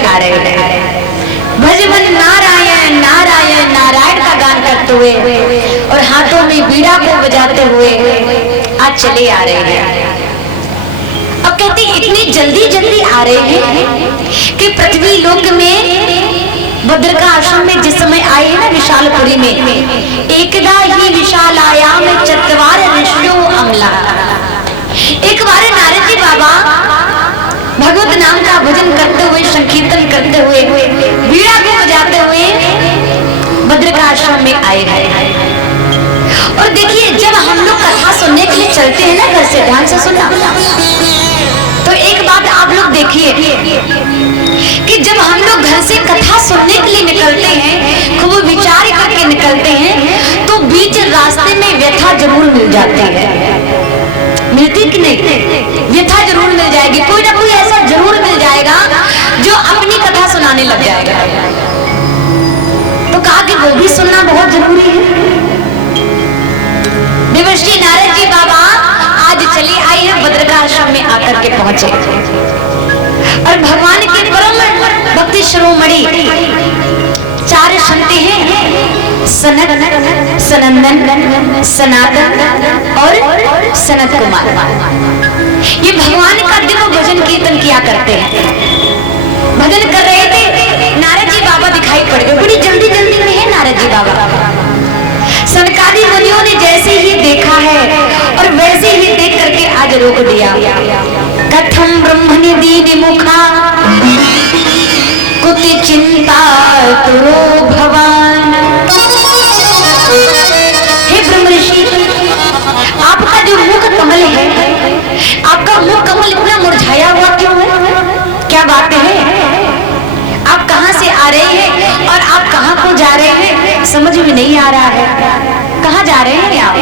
दिखा रहे हैं। भज मन नारायण नारायण नारायण का गान करते हुए और हाथों में बीड़ा को बजाते हुए आज चले आ रहे हैं। अब कहते इतनी जल्दी जल्दी आ रहे हैं कि पृथ्वी लोक में भद्र का आश्रम में जिस समय आए हैं ना विशालपुरी में, एकदा ही विशाल आयाम चतवार ऋषियों अमला। एक बार नारद जी बाबा भगवत नाम का भजन करते हुए संकीर्तन करते हुए वीणा को बजाते हुए भद्र का आश्रम में आए हैं। और देखिए जब हम लोग कथा सुनने के लिए चलते हैं ना घर से, ध्यान से सुनना, तो एक बात आप लोग देखिए कि जब हम लोग घर से कथा सुनने के लिए निकलते हैं, खूब विचार करके निकलते हैं, तो बीच रास्ते में व्यथा जरूर मिल जाती है। मिलती कि नहीं? व्यथा जरूर मिल जाएगी, कोई ना कोई ऐसा जरूर मिल जाएगा जो अपनी कथा सुनाने लग जाएगा। तो कहा कि वो भी सुनना बहुत जरूरी है। देवर्षि नारद जी बाबा आज चले आए हैं भद्र का आश्रम में आकर के पहुंचे और भगवान के परम भक्ति शिरोमणि चार संत हैं, सनत, सनंदन, सनातन और सनत कुमार। ये भगवान का दिव्य भजन कीर्तन किया करते हैं। भजन कर रहे थे, नारद जी बाबा दिखाई पड़ गए। बड़ी जल्दी जल्दी में है नारद जी बाबा। सनकादि मुनियों ने जैसे ही देखा है और वैसे ही देख करके आज रोक दिया। कथम ब्रह्मणि दीनि मुखा कुति चिंता तुरो भवान। हे ब्रह्म ऋषि, आपका जो मुख कमल है, आपका मुख कमल इतना मुरझाया हुआ क्यों है? क्या बात है? आप कहां से आ रहे हैं और आप कहां को जा रहे हैं समझ में नहीं आ रहा है। कहां जा रहे हैं आप?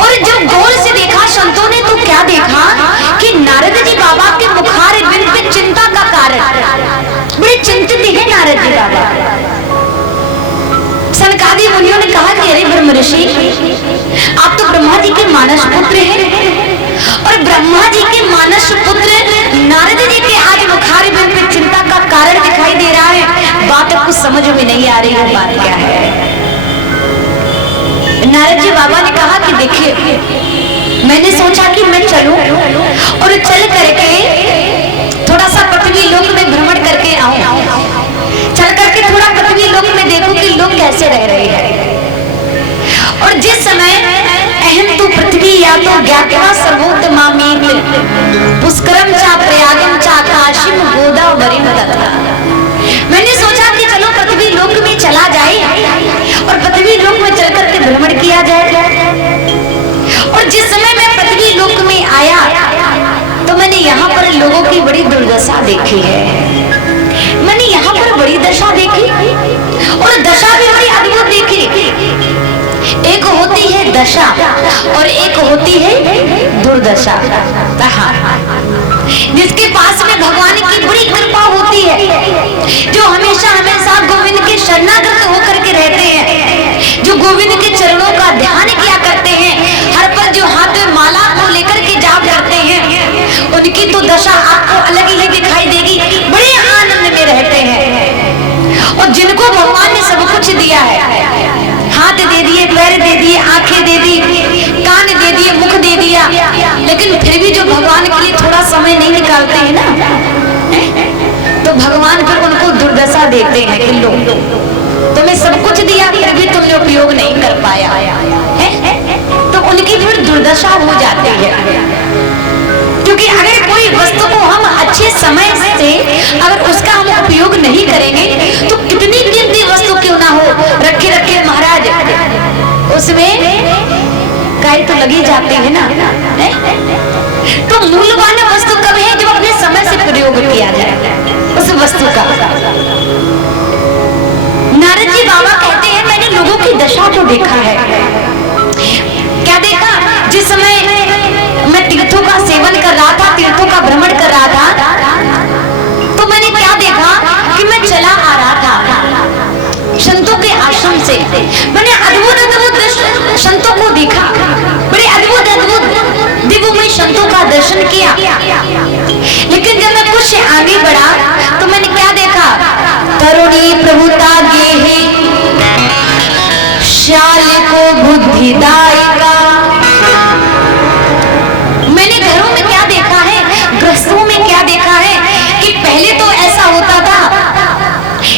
और जब गौर से देखा संतों ने तो क्या देखा कि नारद जी बाबा के मुखार बिंद पे चिंता का कारण, बड़े चिंतित है नारद जी बाबा। सनकादि मुनियों ने कहा कि अरे ब्रह्म ऋषि, आप तो ब्रह्मा जी के मानस पुत्र हैं और ब्रह्मा जी के मानस पुत्र नारद जी के आज मुखार बिंद पे चिंता का कारण दिखाई दे रहा है। बात कुछ समझ में नहीं आ रही है, बात क्या है? नारद जी बाबा ने कहा कि देखिए, मैंने सोचा कि मैं चलूं और चल करके थोड़ा सा पृथ्वी लोक में भ्रमण करके आऊं, चल करके थोड़ा पृथ्वी लोक में देखूं कि लोग कैसे रह रहे हैं। और जिस समय अहम तु पृथ्वी या तो ज्ञात्वा सर्वोत्तमामीत पुष्करम चा प्रयागम चा काशीम गोदावरी तथा। मैंने सोचा कि चलो पृथ्वी लोक में चला जाए और पृथ्वी लोक में चल करके भ्रमण किया जाए। और जिस समय मैं पृथ्वी लोक में आया तो मैंने यहाँ पर लोगों की बड़ी दुर्दशा देखी है। मैंने यहाँ पर बड़ी दशा देखी और दशा भी बड़ी अद्भुत देखी। एक होती है दशा और एक होती है दुर्दशा। जिसके पास में भगवान की बड़ी कृपा होती है, जो हमेशा हमेशा गोविंद के शरणागत होकर के रहते हैं, जो गोविंद के चरणों का ध्यान किया करते हैं, हर पल जो हाथ में माला को लेकर के जाप करते हैं, उनकी तो दशा आपको अलग ही दिखाई देगी। बड़े आनंद में रहते हैं। और जिनको भगवान ने सब कुछ दिया है, हाथ दे दिए, पैर दे दिए, आंखें दे दी, कान दे दिए, मुख दे दिया, लेकिन फिर भी जो भगवान के लिए थोड़ा समय नहीं निकालते हैं ना, तो भगवान फिर उनको दुर्दशा देते हैं कि लो तुम्हें सब कुछ दिया फिर भी तुमने उपयोग नहीं कर पाया है, तो उनकी फिर दुर्दशा हो जाती है। क्योंकि अगर कोई वस्तु को हम अच्छे समय से अगर उसका हम उपयोग नहीं करेंगे तो कितनी कीमती वस्तु क्यों ना हो, रखे रखे महाराज उसमें काई तो लगी जाती है ना। तो मूल्यवान वस्तु कब है? जब अपने समय से प्रयोग किया जाए उस वस्तु का। नारद जी बाबा कहते हैं मैंने लोगों की दशा को देखा है। क्या देखा? जिस समय मैं तीर्थों का सेवन कर रहा था, तीर्थों का भ्रमण कर रहा था, तो मैंने क्या देखा कि मैं चला आ रहा था संतों के आश्रम से। मैंने अद्भुत अद्भुत संतों को देखा, बड़े अद्भुत अद्भुत दिव्यमय संतों का दर्शन किया। लेकिन जब मैं कुछ आगे बढ़ा तो मैंने क्या देखा, तरुणी प्रभुता गेहे श्याल को बुद्धिदायिका। मैंने घरों में क्या देखा है, गृहस्थों में क्या देखा है कि पहले तो ऐसा होता था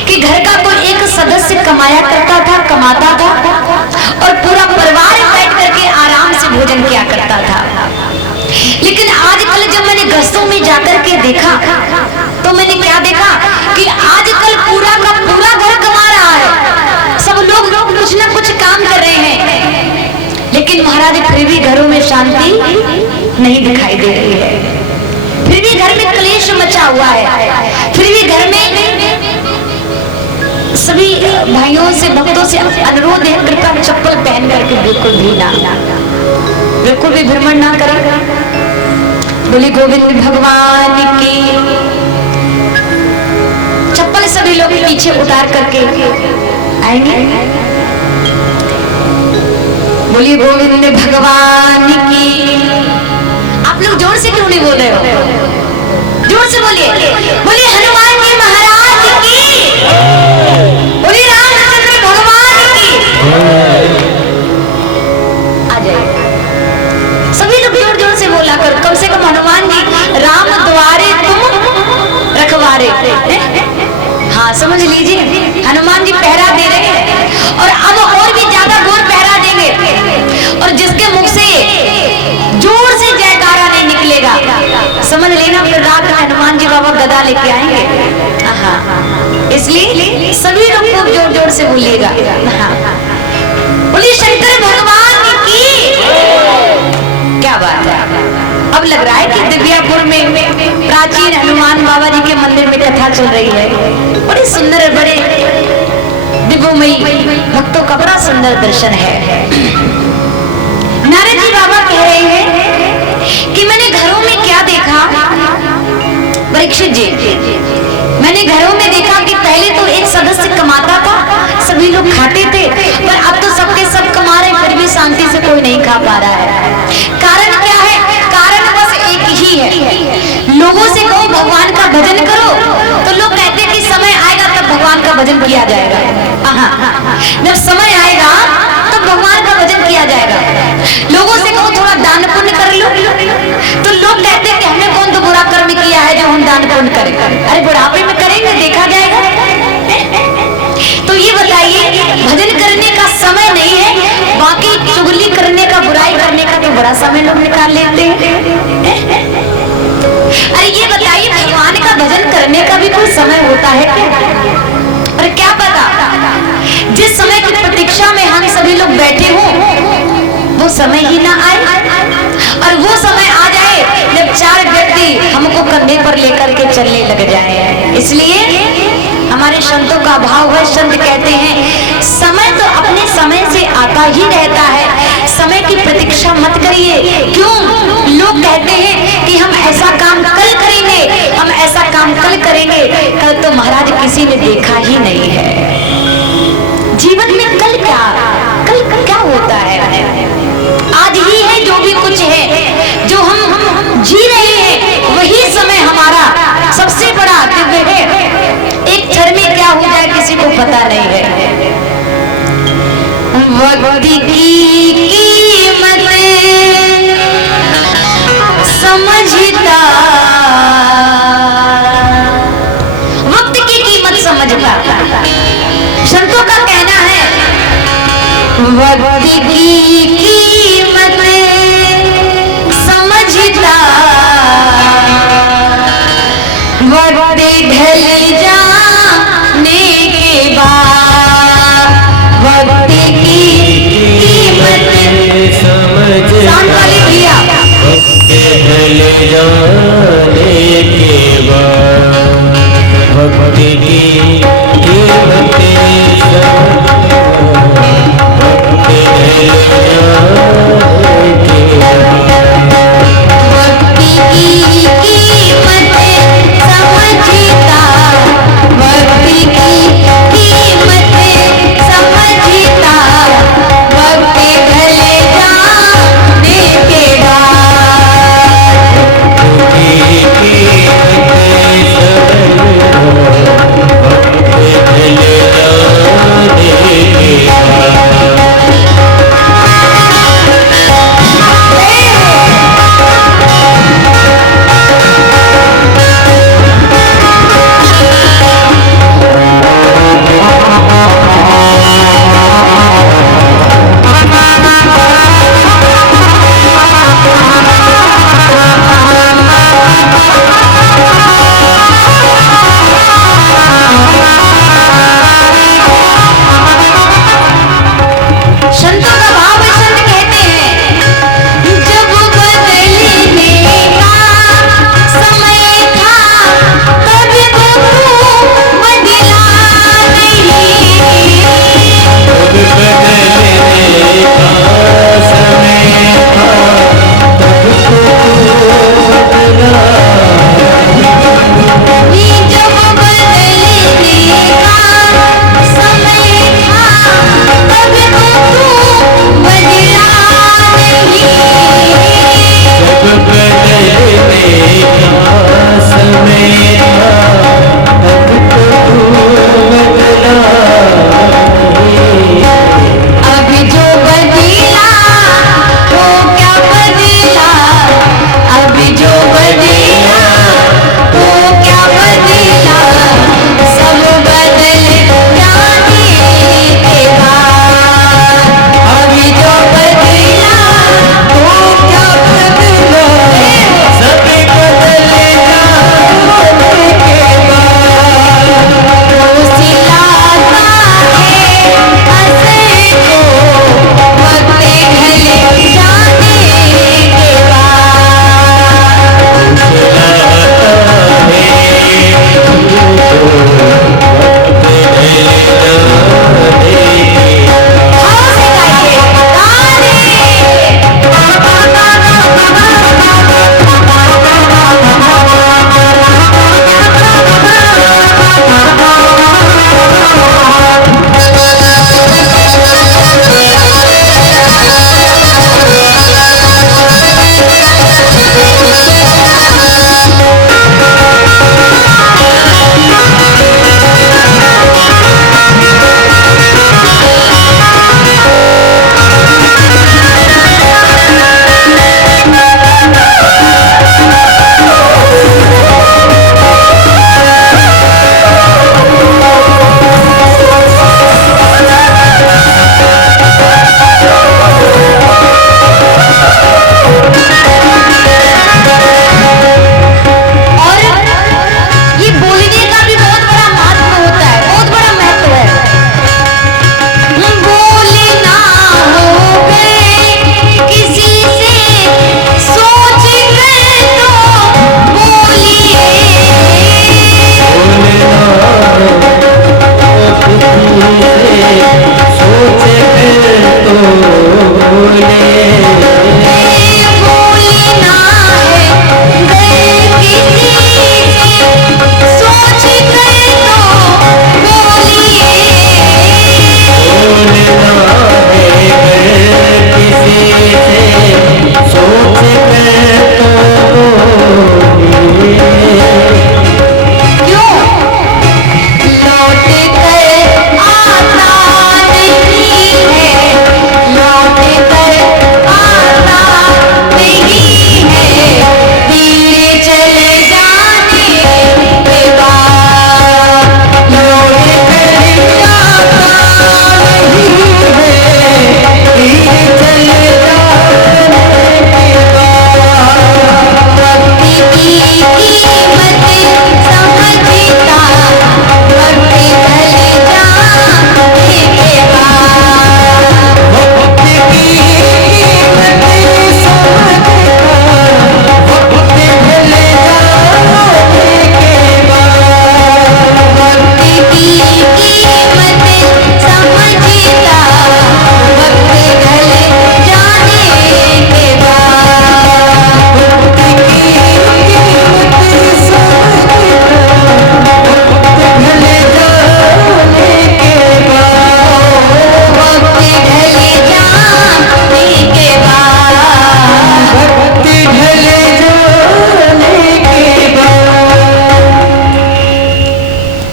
कि घर का कोई एक सदस्य कमाया करता था, कमाता था और पूरा परिवार बैठ करके आराम से भोजन किया करता था। लेकिन आजकल जब मैंने गृहस्थों में जाकर के देखा तो मैंने क्या देखा कि आजकल पूरा का पूरा घर कमा रहा है, सब लोग कुछ ना कुछ काम कर रहे हैं, लेकिन महाराज फिर भी घरों में शांति नहीं दिखाई दे रही है, फिर भी घर में क्लेश मचा हुआ है, फिर भी घर में सभी भाइयों से भक्तों से अनुरोध है, कृपया चप्पल पहन करके बिल्कुल भी ना, बिल्कुल भी भ्रमण ना करें। बोले गोविंद भगवान की। चप्पल सभी लोग पीछे उतार करके आएंगे। बोलिए गोविंद भगवान की। आप लोग जोर से क्यों नहीं बोल रहे हो, जोर से बोलिए। बोलिए हनुमान जी महाराज की, बोलिए रामचंद्र भगवान की। आ जाइए सभी लोग जोर जोर से बोला कर, कम से कम हनुमान जी राम द्वारे तुम रखवारे। हाँ समझ लीजिए, हनुमान जी पहरा दे रहे हैं और अब और भी ज्यादा जोर पहरा देंगे, और जिसके मुख से जोर से जयकारा नहीं निकलेगा समझ लेना फिर रात में हनुमान जी बाबा गदा लेके आएंगे। हाँ इसलिए सभी लोग खूब जोर जोर से बोलिएगा। हाँ बोलिए शंकर भगवान की। क्या बात है। अब लग रहा है कि दिव्यापुर में प्राचीन हनुमान बाबा जी के मंदिर में कथा चल रही है। बड़े सुंदर, बड़े दिव्यमयी, भक्तों का बड़ा सुंदर दर्शन है। नारद जी बाबा कह रहे हैं कि मैंने घरों में क्या देखा, परीक्षित जी मैंने घरों में देखा कि पहले तो एक सदस्य कमाता था, सभी लोग खाते थे, पर अब तो सबके सब कमा रहे फिर भी शांति से कोई नहीं खा पा रहा है। कारण क्या है? कारण बस एक ही है। लोगों से कहो भगवान का भजन करो तो लोग कहते हैं कि समय आएगा तब भगवान का भजन किया जाएगा। जब समय आएगा तब भगवान का भजन किया जाएगा। लोगों से कहो थोड़ा दान पुण्य कर लो तो लोग कहते हैं कि हमने कौन तो बुरा कर्म किया है जो हम दान पुण्य करें। अरे बुढ़ापे में करेंगे, देखा जाएगा। तो ये बताइए, भजन करने का समय नहीं है, बाकी चुगली करने का, बुराई करने का तो बड़ा समय लोग निकाल लेते हैं। अरे ये बताइए, भगवान का भजन करने का भी कोई समय होता है क्या? और क्या पता जिस समय की प्रतीक्षा में हम सभी लोग बैठे हों वो समय ही ना आए, और वो समय आ जाए जब चार व्यक्ति हमको कंधे पर लेकर के चलने लग जाए। इसलिए हमारे संतों का भाव है, संत कहते हैं समय तो अपने समय से आता ही रहता है, समय की प्रतीक्षा मत करिए। क्यों? लोग कहते हैं कि हम ऐसा काम कल करेंगे, हम ऐसा काम कल करेंगे, कल तो महाराज किसी ने देखा ही नहीं है। जीवन में कल क्या होता है? आज ही है जो भी कुछ है, जो हम जी रहे हैं वही समय हमारा सबसे बड़ा दिव्य है। एक क्षण में क्या हो जाए किसी को पता नहीं है। वक्त की कीमत समझता, वक्त की कीमत समझता। संतों का कहना है वक्त की कीमत समझता, वक्त ढल जाने के बाद वक्त की कीमत समझता। शांत वाली भैया, वक्त ढल जाने के बाद वक्त की कीमत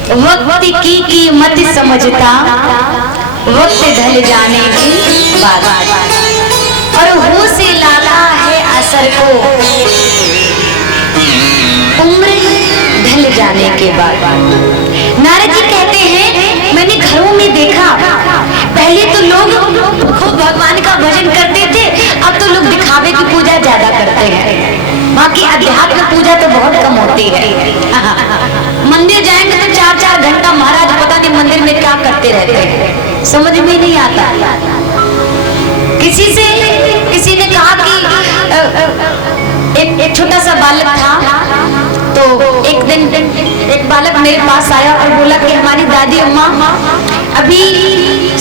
वक्त की कीमत समझता वक्त ढल जाने के बाद, और हो से लाता है असर को उम्र ढल जाने के बाद। नारद जी कहते हैं मैंने घरों में देखा, पहले तो लोग खूब भगवान का भजन करते थे, अब तो लोग दिखावे की पूजा ज्यादा करते हैं। बाकी अध्यात्म पूजा तो बहुत कम होती है। मंदिर जाएंगे तो 4-4 घंटा महाराज पता नहीं मंदिर में क्या करते रहते हैं, समझ में नहीं आता। किसी ने कहा कि एक छोटा सा बालक था, तो एक दिन एक बालक मेरे पास आया और बोला कि हमारी दादी अम्मा अभी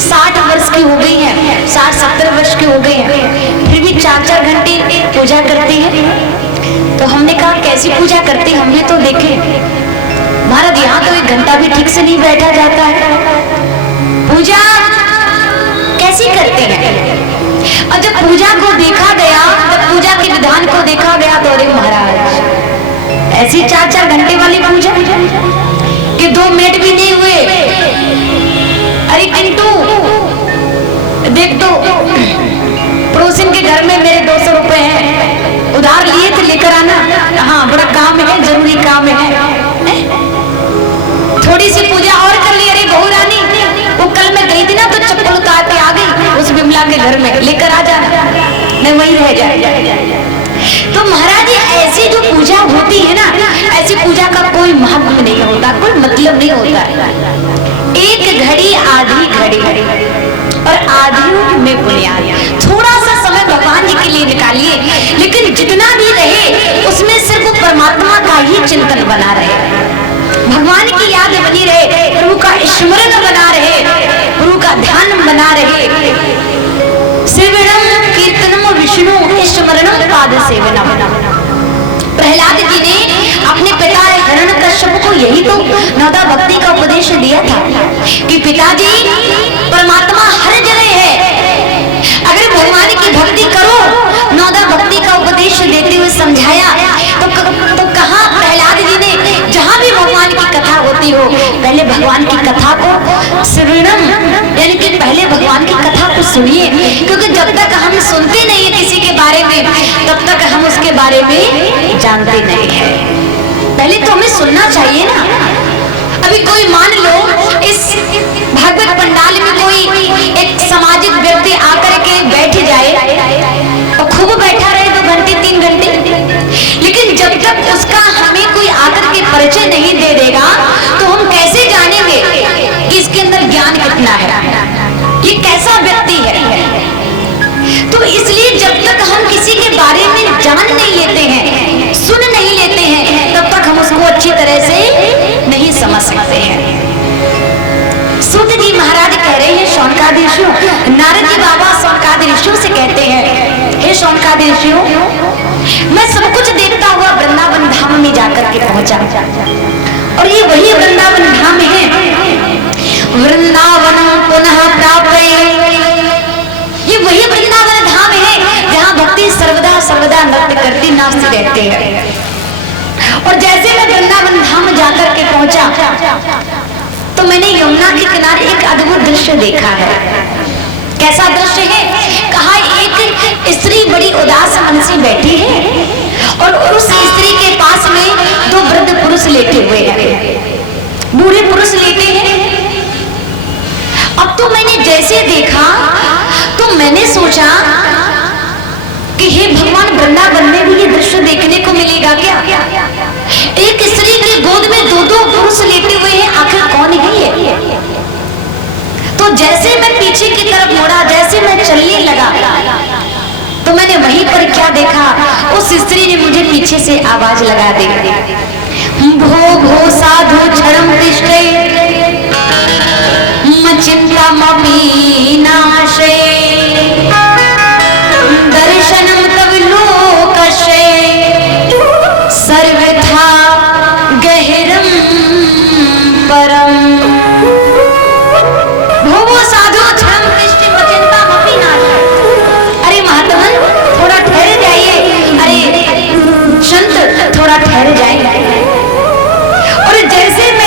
60 वर्ष की हो गई है, 60-70 वर्ष की हो गई है, फिर भी 4-4 घंटे पूजा करती है। तो हमने कहा कैसी पूजा करती, हमने तो देखे महाराज यहाँ तो 1 घंटा भी ठीक से नहीं बैठा जाता है, पूजा कैसी करते हैं। और जब पूजा को देखा गया, जब पूजा के विधान को देखा गया तो अरे महाराज ऐसी 4-4 घंटे वाली पूजा कि 2 मिनट भी नहीं हुए। अरे किंतु देख तो पड़ोसिन के घर में मेरे 200 रुपए हैं, उधार लिए थे, लेकर आना। हाँ बड़ा काम है, जरूरी काम है। थोड़ी सी पूजा और कर ली। अरे बहू रानी वो कल मैं गई थी ना तो चप्पल उतार के आ गई उस बिमला के घर में, लेकर आ जाना, मैं वहीं रह जाए। तो महाराज ऐसी जो पूजा होती है ना, ऐसी पूजा का कोई महत्व नहीं होता, कोई मतलब नहीं होता है। एक घड़ी आधी घड़ी और आधी में बुनियाद। थोड़ा सा समय भगवान जी के लिए निकालिए, लेकिन जितना भी रहे उसमें सिर्फ परमात्मा का ही चिंतन बना रहे, भगवान की याद बनी रहे, प्रभु का स्मरण बना रहे, प्रभु का ध्यान बना रहे। श्रवणम कीर्तनम विष्णु स्मरणम पाद सेवनम। प्रहलाद जी ने अपने पिता हिरण्यकश्यप को यही तो नवदा भक्ति का उपदेश दिया था कि पिताजी परमात्मा हर जगह है, अगर भगवान की भक्ति करो। नवदा भक्ति का उपदेश देते हुए समझाया तो कहा प्रहलाद जी ने जहां भी भगवान की कथा होती हो पहले भगवान की कथा को श्रवणम, यानी कि पहले भगवान की कथा को सुनिए, क्योंकि जब तक हम सुनते नहीं है किसी के बारे में तब तक हम उसके बारे में जानते नहीं है। पहले तो हमें सुनना चाहिए ना। अभी कोई मान लो इस भागवत पंडाल में कोई एक सामाजिक व्यक्ति आकर के बैठ जाए और खूब बैठा रहे 2 घंटे 3 घंटे, लेकिन जब तक उसका हमें कोई आकर के परिचय नहीं दे देगा तो हम कैसे जानेंगे कि इसके अंदर ज्ञान कितना है, ये कैसा व्यक्ति है। तो इसलिए जब तक हम किसी के बारे में जान नहीं लेते हैं, सुन नहीं लेते हैं, तब तक हम उसको अच्छी तरह से नहीं समझ सकते हैं। सूत जी महाराज कह रहे हैं शौनकादि ऋषियों, नारद जी बाबा शौनकादि ऋषियों से कहते हैं हे शौनकादि ऋषियों, मैं सब कुछ देखता हुआ वृंदावन धाम में जाकर के पहुंचा, और ये वही वृंदावन धाम है। वृंदावन पुनः प्राप्त, ये वही वृंदावन धाम है जहाँ भक्ति सर्वदा सर्वदा नृत्य करती नाचती रहते हैं। और जैसे मैं वृंदावन धाम जाकर के पहुंचा तो मैंने यमुना के किनारे एक अद्भुत दृश्य देखा है। कैसा दृश्य है? कहा एक स्त्री बड़ी उदास मन से बैठी है और उस स्त्री के पास में 2 वृद्ध पुरुष लेटे हुए हैं, बूढ़े पुरुष लेटे हैं। अब तो मैंने जैसे देखा तो मैंने सोचा कि हे भगवान, वृंदावन में भी ये दृश्य देखने को मिलेगा क्या? एक स्त्री की गोद में 2-2 पुरुष लेटे हुए हैं, आखिर कौन है ये? तो जैसे मैं पीछे की तरफ मुड़ा, जैसे मैं चलने लगा तो मैंने वहीं पर क्या देखा, उस स्त्री ने मुझे पीछे से आवाज लगा दी, भो भो साधु क्षणम तिष्ठे चिंतामपि नाशे दर्शनम तव लोकशे सर्वथा गहरम परम। भो साधु क्षणम तिष्ठे चिंतामपि नाशे। अरे महात्मन थोड़ा ठहर जाइए, अरे संत थोड़ा ठहर जाइए। और जैसे मैं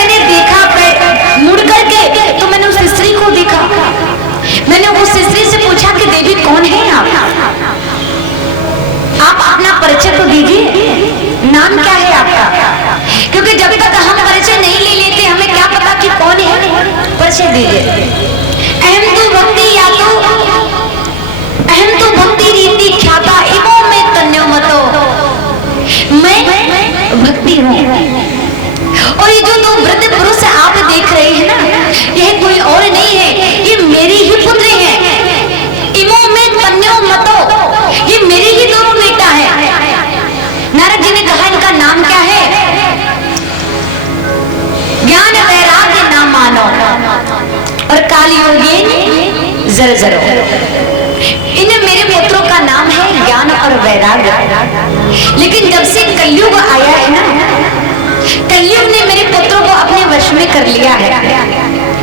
काल योगेन जर्जरो। इन मेरे पुत्रों का नाम है ज्ञान और वैराग्य। लेकिन जब से कलयुग आया है ना, कलयुग ने मेरे पुत्रों को अपने वश में कर लिया है।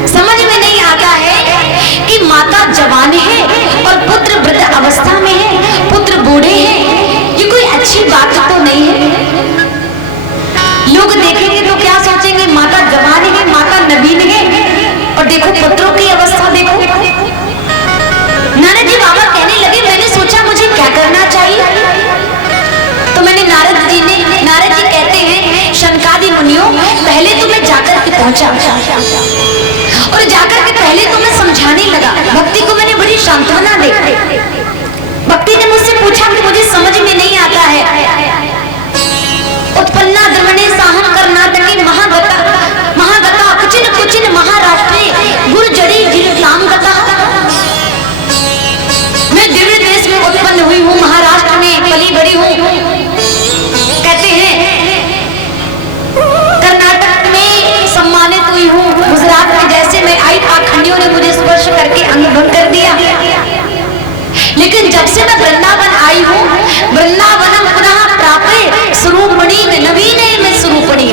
समझ में नहीं आता है कि माता जवान है और पुत्र वृद्ध अवस्था में है, पुत्र बूढ़े हैं। ये कोई अच्छी बात तो नहीं है। लोग देखेंगे तो क्या सोचेंगे, माता जवान है, माता नवीन है, और देखो पुत्रों की अवस्था देखो। नारद जी बाबा कहने लगे, मैंने सोचा मुझे क्या करना चाहिए। तो मैंने नारद जी कहते हैं, शनकादि मुनियों, पहले तो मैं जाकर के पहुंचा और जाकर के पहले तो मैं समझाने लगा। भक्ति को मैंने बड़ी सांत्वना दी। भक्ति ने मुझसे पूछा कि मुझे समझ में नहीं आता है। उत्पन्ना द्रवणे साहम कर्नाटके महागता कुचिन कुचिन महाराष्ट्रे गुर्जरी जिरताम गता। मैं दिव्य देश में उत्पन्न हुई हूँ, महाराष्ट्र में पली बड़ी हूँ। कहते हैं कर्नाटक में सम्मानित हुई हूँ, गुजरात में जैसे मैं आई पाखंडियों ने मुझे स्पर्श करके अंगभंग कर दिया। लेकिन जब से मैं वृंदावन आई हूँ, वृंदावनम पुनः प्राप्ते स्वरूपणी में नवीन है, मैं स्वरूपणी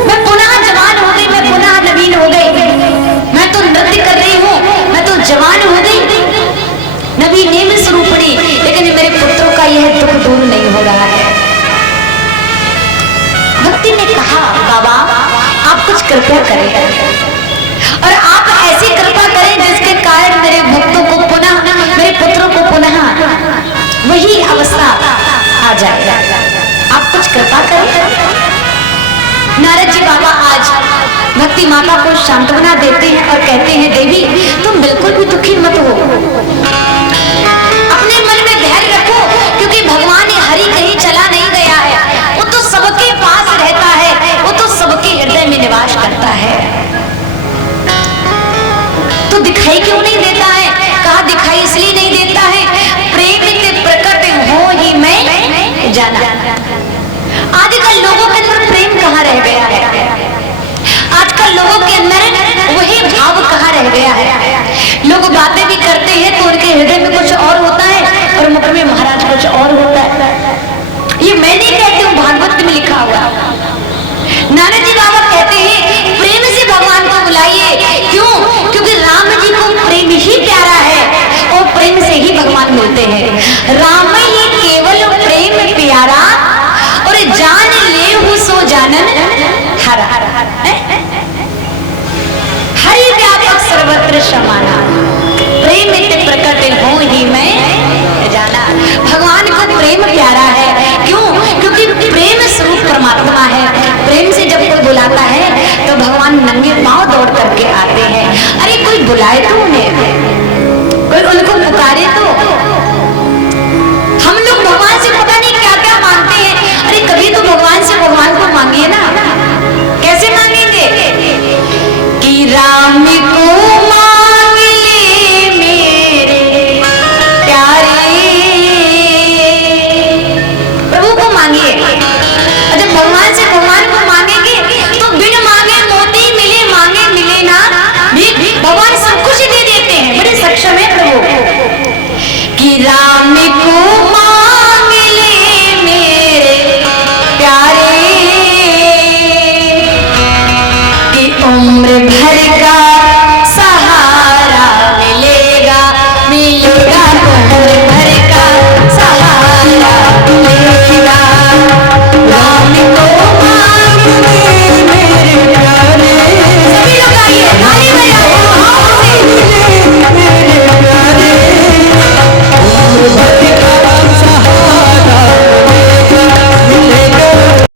मैं पुनः जवान हो गई, मैं पुनः नवीन हो गई। मैं तो नृत्य कर रही हूँ, मैं तो जवान हो गई, नवीन है मैं स्वरूपणी। लेकिन मेरे पुत्रों का यह दुख दूर नहीं हो रहा है। भक्ति ने कहा, बाबा आप कुछ कृपया करें और आप ऐसी कृपा करें जिसके कारण मेरे भक्तों को पुनः, मेरे पुत्रों को पुनः वही अवस्था आ जाए। आप कुछ कृपा करें। नारद जी बाबा आज भक्ति माता को सांत्वना देते हैं और कहते हैं, देवी तुम बिल्कुल भी दुखी मत हो, अपने मन में धैर्य रखो, क्योंकि भगवान हरि कहीं चला नहीं गया है। वो तो सबके पास रहता है, वो तो सबके हृदय में निवास करता है। तो दिखाई क्यों नहीं देता है? कहा दिखाई इसलिए नहीं देता है, प्रेम के प्रकट हो ही मैं जाना। आजकल लोगों के अंदर प्रेम कहाँ रह गया है? आजकल लोगों के अंदर वही भाव कहाँ रह गया है? लोग बातें भी करते हैं तो उनके हृदय में कुछ और होता है और मुख में महाराज कुछ और होता है। ये मैं नहीं कहती हूँ, भागवत में लिखा हुआ। नारद जी बाबा कहते हैं, प्रेम से भगवान को बुलाइए। क्यों? क्योंकि राम जी को प्रेम ही प्यारा है और प्रेम से ही भगवान मिलते हैं। राम ही केवल प्रेम प्यारा और जान ले हूँ सो जानन हरा। हरि व्यापक सर्वत्र समाना, प्रेम प्रकट हो ही मैं जाना। भगवान को प्रेम प्यारा है। क्यों? क्योंकि प्रेम स्वरूप परमात्मा है। प्रेम से जब कोई बुलाता है तो भगवान नंगे पांव दौड़ करके आते हैं। अरे कोई बुलाए तो उन्हें, कोई उनको पुकारे तो। हम लोग भगवान से पता नहीं क्या क्या मांगते हैं। अरे कभी तो भगवान से भगवान को मांगिए ना। कैसे मांगेंगे? कि राम को मांग ले मेरे प्यारे, प्रभु को मांगिए। और जब भगवान से भगवान को मांगेंगे तो बिन मांगे मोती मिले, मांगे मिले ना भी भगवान सब कुछ दे देते हैं। बड़े सक्षम है प्रभु। कि राम को मांग ले मेरे प्यारे, कि उम्र भर